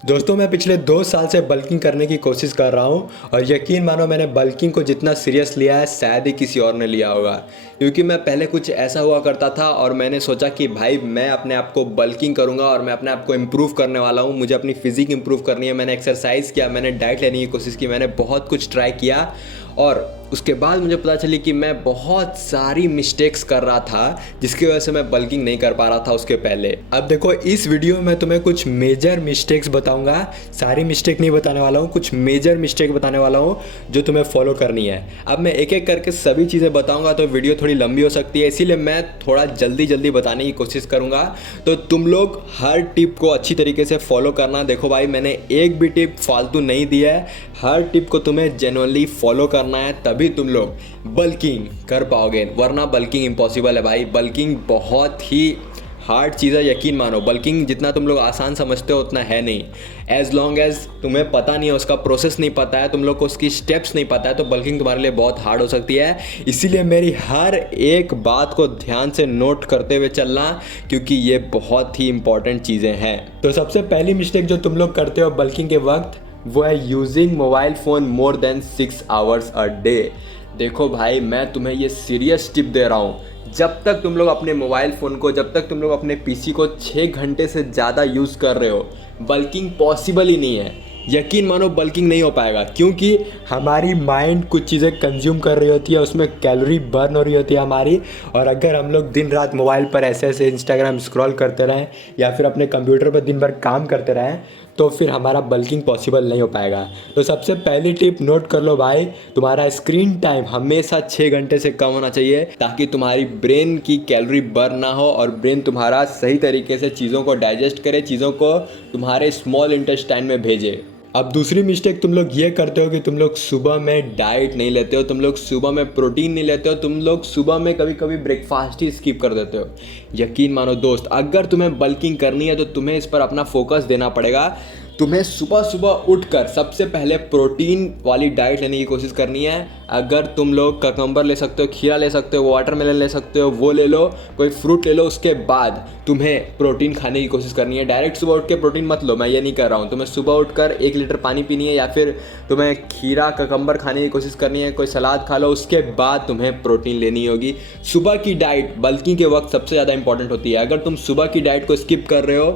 दोस्तों मैं पिछले 2 साल से बल्किंग करने की कोशिश कर रहा हूँ और यकीन मानो मैंने बल्किंग को जितना सीरियस लिया है शायद ही किसी और ने लिया होगा। क्योंकि मैं पहले कुछ ऐसा हुआ करता था और मैंने सोचा कि भाई मैं अपने आप को बल्किंग करूँगा और मैं अपने आप को इम्प्रूव करने वाला हूँ, मुझे अपनी फिजिक इम्प्रूव करनी है। मैंने एक्सरसाइज किया, मैंने डाइट लेने की कोशिश की, मैंने बहुत कुछ ट्राई किया और उसके बाद मुझे पता चली कि मैं बहुत सारी मिस्टेक्स कर रहा था जिसकी वजह से मैं बल्किंग नहीं कर पा रहा था उसके पहले। अब देखो इस वीडियो में तुम्हें कुछ मेजर मिस्टेक्स बताऊंगा, सारी मिस्टेक नहीं बताने वाला हूँ, कुछ मेजर मिस्टेक बताने वाला हूँ जो तुम्हें फॉलो करनी है। अब मैं एक एक करके सभी चीज़ें बताऊंगा तो वीडियो थोड़ी लंबी हो सकती है, इसीलिए मैं थोड़ा जल्दी जल्दी बताने की कोशिश करूँगा। तो तुम लोग हर टिप को अच्छी तरीके से फॉलो करना। देखो भाई मैंने एक भी टिप फालतू नहीं दिया है, हर टिप को तुम्हें जेन्युइनली फॉलो करना है तभी तुम लोग बल्किंग कर पाओगे, वरना बल्किंग इम्पॉसिबल है भाई। बल्किंग बहुत ही हार्ड चीज़ है, यकीन मानो। बल्किंग जितना तुम लोग आसान समझते हो उतना है नहीं। एज लॉन्ग एज तुम्हें पता नहीं है, उसका प्रोसेस नहीं पता है, तुम लोग को उसकी स्टेप्स नहीं पता है, तो बल्किंग तुम्हारे लिए बहुत हार्ड हो सकती है। इसीलिए मेरी हर एक बात को ध्यान से नोट करते हुए चलना, क्योंकि ये बहुत ही इंपॉर्टेंट चीज़ें हैं। तो सबसे पहली मिस्टेक जो तुम लोग करते हो बल्किंग के वक्त वो है using mobile phone more than 6 hours a day. देखो भाई मैं तुम्हें ये सीरियस टिप दे रहा हूँ, जब तक तुम लोग अपने मोबाइल फ़ोन को, जब तक तुम लोग अपने पीसी को 6 घंटे से ज़्यादा यूज़ कर रहे हो, बल्किंग पॉसिबल ही नहीं है। यकीन मानो बल्किंग नहीं हो पाएगा, क्योंकि हमारी माइंड कुछ चीज़ें कंज्यूम कर रही होती है, उसमें कैलोरी बर्न हो रही होती है हमारी। और अगर हम लोग दिन रात मोबाइल पर ऐसे ऐसे इंस्टाग्राम स्क्रॉल करते रहें या फिर अपने कंप्यूटर पर दिन भर काम करते रहें तो फिर हमारा बल्किंग पॉसिबल नहीं हो पाएगा। तो सबसे पहली टिप नोट कर लो भाई, तुम्हारा स्क्रीन टाइम हमेशा 6 घंटे से कम होना चाहिए, ताकि तुम्हारी ब्रेन की कैलोरी बर्न ना हो और ब्रेन तुम्हारा सही तरीके से चीज़ों को डाइजेस्ट करे, चीज़ों को तुम्हारे स्मॉल इंटेस्टाइन में भेजे। अब दूसरी मिस्टेक तुम लोग ये करते हो कि तुम लोग सुबह में डाइट नहीं लेते हो, तुम लोग सुबह में प्रोटीन नहीं लेते हो, तुम लोग सुबह में कभी कभी ब्रेकफास्ट ही स्किप कर देते हो। यकीन मानो दोस्त, अगर तुम्हें बल्किंग करनी है तो तुम्हें इस पर अपना फोकस देना पड़ेगा। तुम्हें सुबह सुबह उठकर सबसे पहले प्रोटीन वाली डाइट लेने की कोशिश करनी है। अगर तुम लोग ककम्बर ले सकते हो, खीरा ले सकते हो, वाटरमेलन ले सकते हो, वो ले लो, कोई फ्रूट ले लो। उसके बाद तुम्हें प्रोटीन खाने की कोशिश करनी है। डायरेक्ट सुबह उठ के प्रोटीन मत लो, मैं ये नहीं कर रहा हूँ। तुम्हें सुबह उठकर 1 लीटर पानी पीनी है, या फिर तुम्हें खीरा ककम्बर खाने की कोशिश करनी है, कोई सलाद खा लो। उसके बाद तुम्हें प्रोटीन लेनी होगी। सुबह की डाइट बल्किंग के वक्त सबसे ज़्यादा इंपॉर्टेंट होती है। अगर तुम सुबह की डाइट को स्किप कर रहे हो,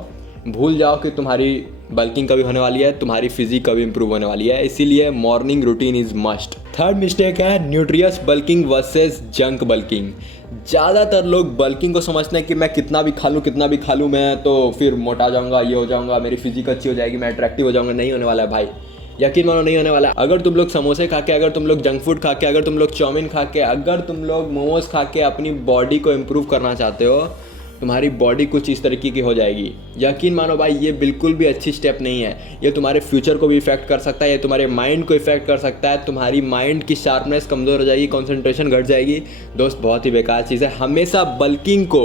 भूल जाओ कि तुम्हारी बल्किंग कभी होने वाली है, तुम्हारी फिजिक कभी इंप्रूव होने वाली है। इसीलिए morning routine is must. Third mistake है nutritious bulking versus junk bulking. ज़्यादातर लोग बल्किंग को समझते हैं कि मैं कितना भी खा लूँ मैं तो फिर मोटा जाऊँगा, ये हो जाऊँगा, मेरी फिजिक अच्छी हो जाएगी, मैं अट्रैक्टिव हो जाऊँगा। नहीं होने वाला है भाई, यकीन मानो नहीं होने वाला है। अगर तुम लोग समोसे खा के, अगर तुम लोग जंक फूड खा के, अगर तुम लोग चाउमीन खा के, अगर तुम लोग मोमोज खा के अपनी बॉडी को इम्प्रूव करना चाहते हो, तुम्हारी बॉडी कुछ इस तरीके की हो जाएगी। यकीन मानो भाई ये बिल्कुल भी अच्छी स्टेप नहीं है। ये तुम्हारे फ्यूचर को भी इफेक्ट कर सकता है, ये तुम्हारे माइंड को इफेक्ट कर सकता है। तुम्हारी माइंड की शार्पनेस कमज़ोर हो जाएगी, कंसंट्रेशन घट जाएगी। दोस्त बहुत ही बेकार चीज़ है। हमेशा बल्किंग को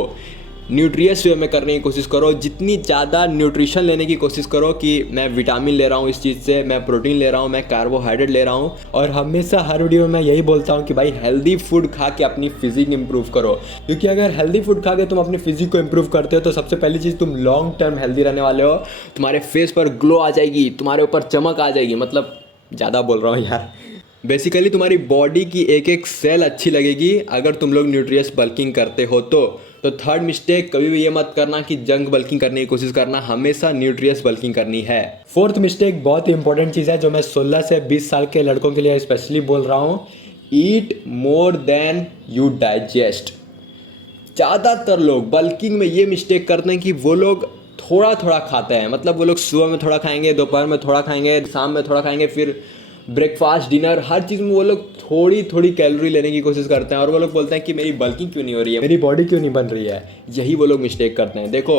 न्यूट्रियस वे में करने की कोशिश करो। जितनी ज़्यादा न्यूट्रिशन लेने की कोशिश करो कि मैं विटामिन ले रहा हूँ इस चीज़ से, मैं प्रोटीन ले रहा हूँ, मैं कार्बोहाइड्रेट ले रहा हूँ। और हमेशा हर वीडियो में मैं यही बोलता हूँ कि भाई हेल्दी फूड खा के अपनी फिजिक इंप्रूव करो। क्योंकि अगर हेल्दी फूड खा के तुम अपनी फिजिक को इंप्रूव करते हो तो सबसे पहली चीज़, तुम लॉन्ग टर्म हेल्दी रहने वाले हो। तुम्हारे फेस पर ग्लो आ जाएगी, तुम्हारे ऊपर चमक आ जाएगी। मतलब ज़्यादा बोल रहा हूँ यार। बेसिकली तुम्हारी बॉडी की एक एक सेल अच्छी लगेगी अगर तुम लोग न्यूट्रियस बल्किंग करते हो तो थर्ड मिस्टेक, कभी भी ये मत करना कि जंक बल्किंग करने की कोशिश करना, हमेशा न्यूट्रियस बल्किंग करनी है। फोर्थ मिस्टेक बहुत ही इंपॉर्टेंट चीज़ है जो मैं 16 से 20 साल के लड़कों के लिए स्पेशली बोल रहा हूँ। ईट मोर देन यू डाइजेस्ट। ज़्यादातर लोग बल्किंग में ये मिस्टेक करते हैं कि वो लोग थोड़ा थोड़ा खाते हैं। मतलब वो लोग सुबह में थोड़ा खाएंगे, दोपहर में थोड़ा खाएंगे, शाम में थोड़ा खाएंगे, फिर ब्रेकफास्ट, डिनर, हर चीज़ में वो लोग थोड़ी थोड़ी कैलोरी लेने की कोशिश करते हैं। और वो लोग बोलते हैं कि मेरी बल्किंग क्यों नहीं हो रही है, मेरी बॉडी क्यों नहीं बन रही है। यही वो लोग मिस्टेक करते हैं। देखो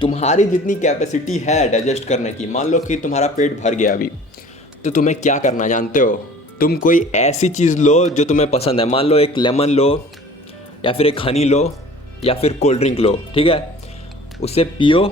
तुम्हारी जितनी कैपेसिटी है डाइजेस्ट करने की, मान लो कि तुम्हारा पेट भर गया अभी, तो तुम्हें क्या करना जानते हो? तुम कोई ऐसी चीज़ लो जो तुम्हें पसंद है। मान लो एक लेमन लो, या फिर एक हनी लो, या फिर कोल्ड ड्रिंक लो, ठीक है? उसे पियो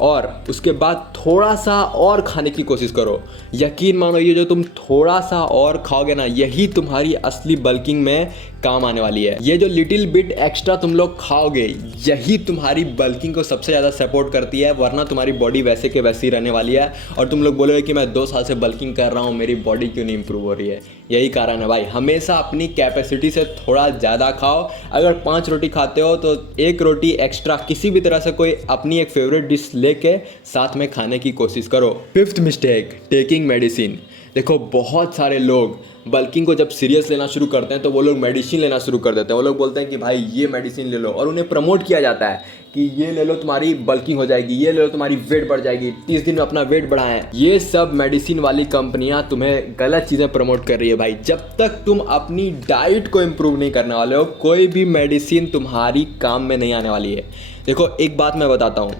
और उसके बाद थोड़ा सा और खाने की कोशिश करो। यकीन मानो ये जो तुम थोड़ा सा और खाओगे ना, यही तुम्हारी असली बल्किंग में काम आने वाली है। ये जो लिटिल बिट एक्स्ट्रा तुम लोग खाओगे, यही तुम्हारी बल्किंग को सबसे ज़्यादा सपोर्ट करती है, वरना तुम्हारी बॉडी वैसे के वैसी रहने वाली है। और तुम लोग बोलोगे कि मैं 2 साल से बल्किंग कर रहा हूँ, मेरी बॉडी क्यों नहीं इंप्रूव हो रही है। यही कारण है भाई, हमेशा अपनी कैपेसिटी से थोड़ा ज़्यादा खाओ। अगर 5 रोटी खाते हो तो 1 रोटी एक्स्ट्रा किसी भी तरह से कोई अपनी एक फेवरेट डिश लेके साथ में खाने की कोशिश करो। 5th mistake, taking medicine. देखो बहुत सारे लोग बल्किंग को जब सीरियस लेना शुरू करते हैं तो वो लोग मेडिसिन लेना शुरू कर देते हैं। वो लोग बोलते हैं कि भाई ये मेडिसिन ले लो, और उन्हें प्रमोट किया जाता है कि ये ले लो तुम्हारी बल्किंग हो जाएगी, ये ले लो तुम्हारी वेट बढ़ जाएगी, 30 दिन में अपना वेट बढ़ाएं। ये सब मेडिसिन वाली कंपनियां तुम्हें गलत चीज़ें प्रमोट कर रही है भाई। जब तक तुम अपनी डाइट को इम्प्रूव नहीं करने वाले हो, कोई भी मेडिसिन तुम्हारी काम में नहीं आने वाली है। देखो एक बात मैं बताता हूँ,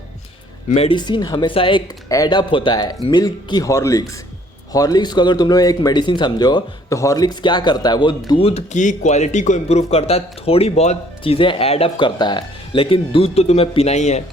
मेडिसिन हमेशा एक एडअप होता है। मिल्क की हॉर्लिक्स को अगर तुम लोग एक मेडिसिन समझो तो हॉर्लिक्स क्या करता है, वो दूध की क्वालिटी को इम्प्रूव करता है, थोड़ी बहुत चीज़ें ऐड अप करता है, लेकिन दूध तो तुम्हें पीना ही है।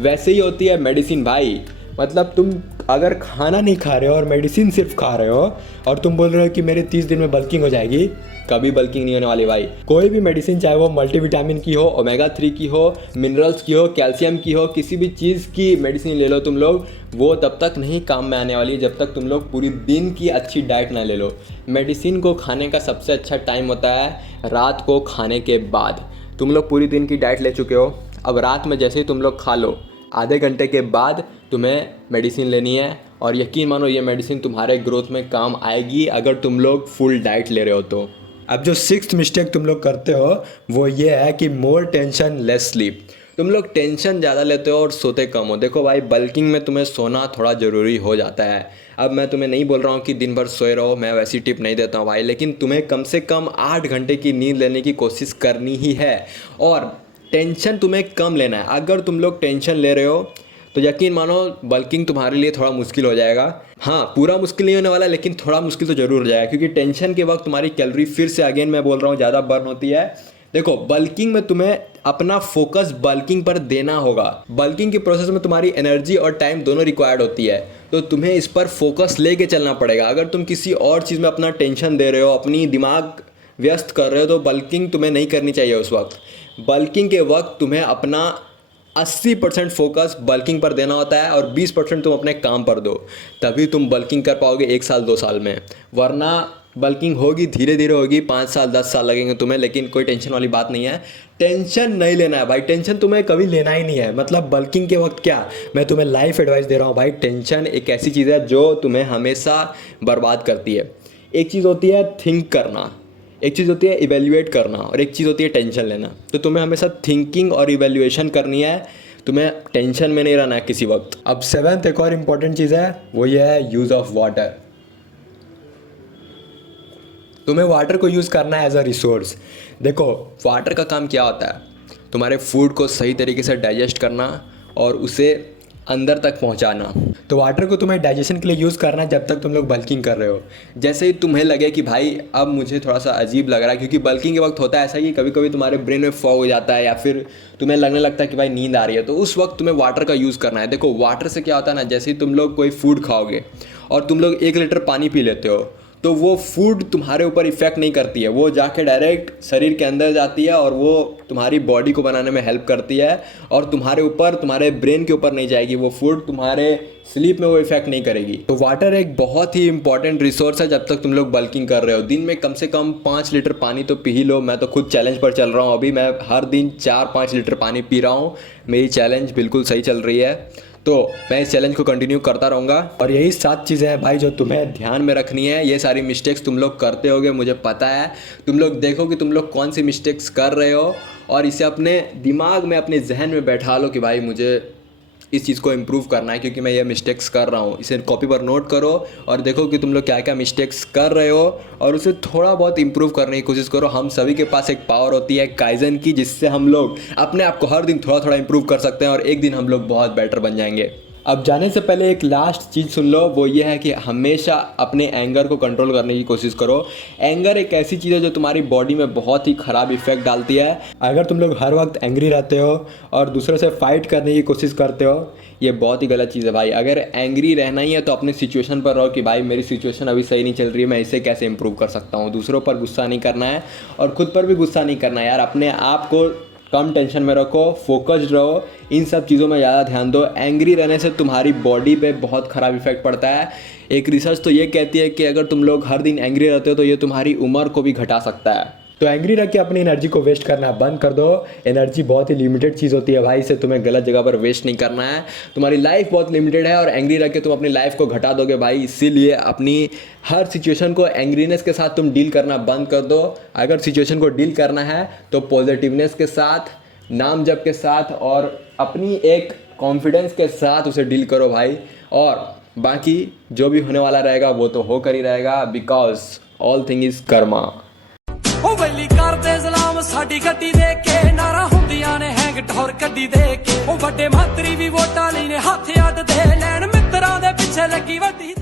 वैसे ही होती है मेडिसिन भाई। मतलब तुम अगर खाना नहीं खा रहे हो और मेडिसिन सिर्फ खा रहे हो और तुम बोल रहे हो कि मेरे 30 दिन में बल्किंग हो जाएगी, कभी बल्किंग नहीं होने वाली भाई। कोई भी मेडिसिन, चाहे वो मल्टीविटामिन की हो, ओमेगा 3 की हो, मिनरल्स की हो, कैल्शियम की हो, किसी भी चीज़ की मेडिसिन ले लो तुम लोग, वो तब तक नहीं काम में आने वाली जब तक तुम लोग पूरी दिन की अच्छी डाइट ना ले लो। मेडिसिन को खाने का सबसे अच्छा टाइम होता है रात को खाने के बाद। तुम लोग पूरी दिन की डाइट ले चुके हो, अब रात में जैसे ही तुम लोग खा लो, आधे घंटे के बाद तुम्हें मेडिसिन लेनी है। और यकीन मानो ये मेडिसिन तुम्हारे ग्रोथ में काम आएगी अगर तुम लोग फुल डाइट ले रहे हो तो। अब जो 6th मिस्टेक तुम लोग करते हो वो ये है कि मोर टेंशन लेस स्लीप। तुम लोग टेंशन ज़्यादा लेते हो और सोते कम हो। देखो भाई, बल्किंग में तुम्हें सोना थोड़ा ज़रूरी हो जाता है। अब मैं तुम्हें नहीं बोल रहा हूँ कि दिन भर सोए रहो, मैं वैसी टिप नहीं देता हूँ भाई, लेकिन तुम्हें कम से कम 8 घंटे की नींद लेने की कोशिश करनी ही है। और टेंशन तुम्हें कम लेना है। अगर तुम लोग टेंशन ले रहे हो तो यकीन मानो बल्किंग तुम्हारे लिए थोड़ा मुश्किल हो जाएगा। हाँ, पूरा मुश्किल नहीं होने वाला, लेकिन थोड़ा मुश्किल तो ज़रूर हो जाएगा, क्योंकि टेंशन के वक्त तुम्हारी कैलोरी फिर से, अगेन मैं बोल रहा हूँ, ज़्यादा बर्न होती है। देखो बल्किंग में तुम्हें अपना फोकस बल्किंग पर देना होगा। बल्किंग के प्रोसेस में तुम्हारी एनर्जी और टाइम दोनों रिक्वायर्ड होती है, तो तुम्हें इस पर फोकस लेके चलना पड़ेगा। अगर तुम किसी और चीज़ में अपना टेंशन दे रहे हो, अपनी दिमाग व्यस्त कर रहे हो, तो बल्किंग तुम्हें नहीं करनी चाहिए उस वक्त। बल्किंग के वक्त तुम्हें अपना 80% फोकस बल्किंग पर देना होता है और 20% तुम अपने काम पर दो, तभी तुम बल्किंग कर पाओगे 1 साल 2 साल में। वरना बल्किंग होगी धीरे धीरे होगी, 5 साल 10 साल लगेंगे तुम्हें, लेकिन कोई टेंशन वाली बात नहीं है। टेंशन नहीं लेना है भाई, टेंशन तुम्हें कभी लेना ही नहीं है। मतलब बल्किंग के वक्त क्या, मैं तुम्हें लाइफ एडवाइस दे रहा हूँ भाई, टेंशन एक ऐसी चीज़ है जो तुम्हें हमेशा बर्बाद करती है। एक चीज़ होती है थिंक करना, एक चीज़ होती है इवेल्युएट करना, और एक चीज़ होती है टेंशन लेना। तो तुम्हें हमेशा थिंकिंग और इवेल्युएशन करनी है, तुम्हें टेंशन में नहीं रहना है किसी वक्त। अब 7th एक और इम्पॉर्टेंट चीज़ है, वो ये है यूज़ ऑफ वाटर। तुम्हें वाटर को यूज़ करना है एज अ रिसोर्स। देखो वाटर का काम क्या होता है, तुम्हारे फूड को सही तरीके से डाइजेस्ट करना और उसे अंदर तक पहुंचाना। तो वाटर को तुम्हें डाइजेशन के लिए यूज़ करना है जब तक तुम लोग बल्किंग कर रहे हो। जैसे ही तुम्हें लगे कि भाई अब मुझे थोड़ा सा अजीब लग रहा है, क्योंकि बल्किंग के वक्त होता है ऐसा कि कभी कभी तुम्हारे ब्रेन में फॉग हो जाता है या फिर तुम्हें लगने लगता है कि भाई नींद आ रही है, तो उस वक्त तुम्हें वाटर का यूज़ करना है। देखो वाटर से क्या होता है ना, जैसे ही तुम लोग कोई फूड खाओगे और तुम लोग 1 लीटर पानी पी लेते हो, तो वो फूड तुम्हारे ऊपर इफ़ेक्ट नहीं करती है, वो जाके डायरेक्ट शरीर के अंदर जाती है और वो तुम्हारी बॉडी को बनाने में हेल्प करती है, और तुम्हारे ऊपर, तुम्हारे ब्रेन के ऊपर नहीं जाएगी वो फूड, तुम्हारे स्लीप में वो इफेक्ट नहीं करेगी। तो वाटर एक बहुत ही इंपॉर्टेंट रिसोर्स है जब तक तुम लोग बल्किंग कर रहे हो। दिन में कम से कम 5 लीटर पानी तो पी ही लो। मैं तो खुद चैलेंज पर चल रहा हूँ अभी, मैं हर दिन 4-5 लीटर पानी पी रहा हूँ। मेरी चैलेंज बिल्कुल सही चल रही है, तो मैं इस चैलेंज को कंटिन्यू करता रहूँगा। और यही 7 चीज़ें हैं भाई जो तुम्हें ध्यान में रखनी है। ये सारी मिस्टेक्स तुम लोग करते होगे, मुझे पता है। तुम लोग देखो कि तुम लोग कौन सी मिस्टेक्स कर रहे हो और इसे अपने दिमाग में, अपने जहन में बैठा लो कि भाई मुझे इस चीज़ को इम्प्रूव करना है, क्योंकि मैं ये मिस्टेक्स कर रहा हूँ। इसे कॉपी पर नोट करो और देखो कि तुम लोग क्या क्या मिस्टेक्स कर रहे हो और उसे थोड़ा बहुत इम्प्रूव करने की कोशिश करो। हम सभी के पास एक पावर होती है काइजन की, जिससे हम लोग अपने आप को हर दिन थोड़ा थोड़ा इम्प्रूव कर सकते हैं और एक दिन हम लोग बहुत बेटर बन जाएंगे। अब जाने से पहले एक लास्ट चीज़ सुन लो, वो ये है कि हमेशा अपने एंगर को कंट्रोल करने की कोशिश करो। एंगर एक ऐसी चीज़ है जो तुम्हारी बॉडी में बहुत ही ख़राब इफेक्ट डालती है। अगर तुम लोग हर वक्त एंग्री रहते हो और दूसरों से फाइट करने की कोशिश करते हो, ये बहुत ही गलत चीज़ है भाई। अगर एंग्री रहना ही है तो अपने सिचुएशन पर रहो कि भाई मेरी सिचुएशन अभी सही नहीं चल रही है, मैं इसे कैसे इंप्रूव कर सकता हूँ। दूसरों पर गुस्सा नहीं करना है और खुद पर भी गुस्सा नहीं करना है यार। अपने आप को कम टेंशन में रखो, फोकस्ड रहो, इन सब चीज़ों में ज़्यादा ध्यान दो। एंग्री रहने से तुम्हारी बॉडी पे बहुत ख़राब इफेक्ट पड़ता है। एक रिसर्च तो ये कहती है कि अगर तुम लोग हर दिन एंग्री रहते हो तो ये तुम्हारी उम्र को भी घटा सकता है। तो एंग्री रख के अपनी एनर्जी को वेस्ट करना बंद कर दो। एनर्जी बहुत ही लिमिटेड चीज़ होती है भाई, इसे तुम्हें गलत जगह पर वेस्ट नहीं करना है। तुम्हारी लाइफ बहुत लिमिटेड है और एंग्री रख के तुम अपनी लाइफ को घटा दोगे भाई। इसीलिए अपनी हर सिचुएशन को एंग्रीनेस के साथ तुम डील करना बंद कर दो। अगर सिचुएशन को डील करना है तो पॉजिटिवनेस के साथ, नाम जप के साथ और अपनी एक कॉन्फिडेंस के साथ उसे डील करो भाई। और बाकी जो भी होने वाला रहेगा वो तो होकर ही रहेगा, because all thing is Karma. ਉਹ ਵੈਲੀ ਕਰਦੇ ਸਲਾਮ ਸਾਡੀ ਗੱਡੀ ਦੇ ਕੇ ਨਾਰਾ ਹੁੰਦੀਆਂ ਨੇ ਹੈਂਗ ਟੌਰ ਗੱਡੀ ਦੇ ਕੇ ਉਹ ਵੱਡੇ ਮੰਤਰੀ ਵੀ ਵੋਟਾਂ ਲਈ ਨੇ ਹੱਥ ਅੱਡ ਦੇ ਲੈਣ ਮਿੱਤਰਾਂ ਦੇ ਪਿੱਛੇ ਲੱਗੀ ਵੱਡੀ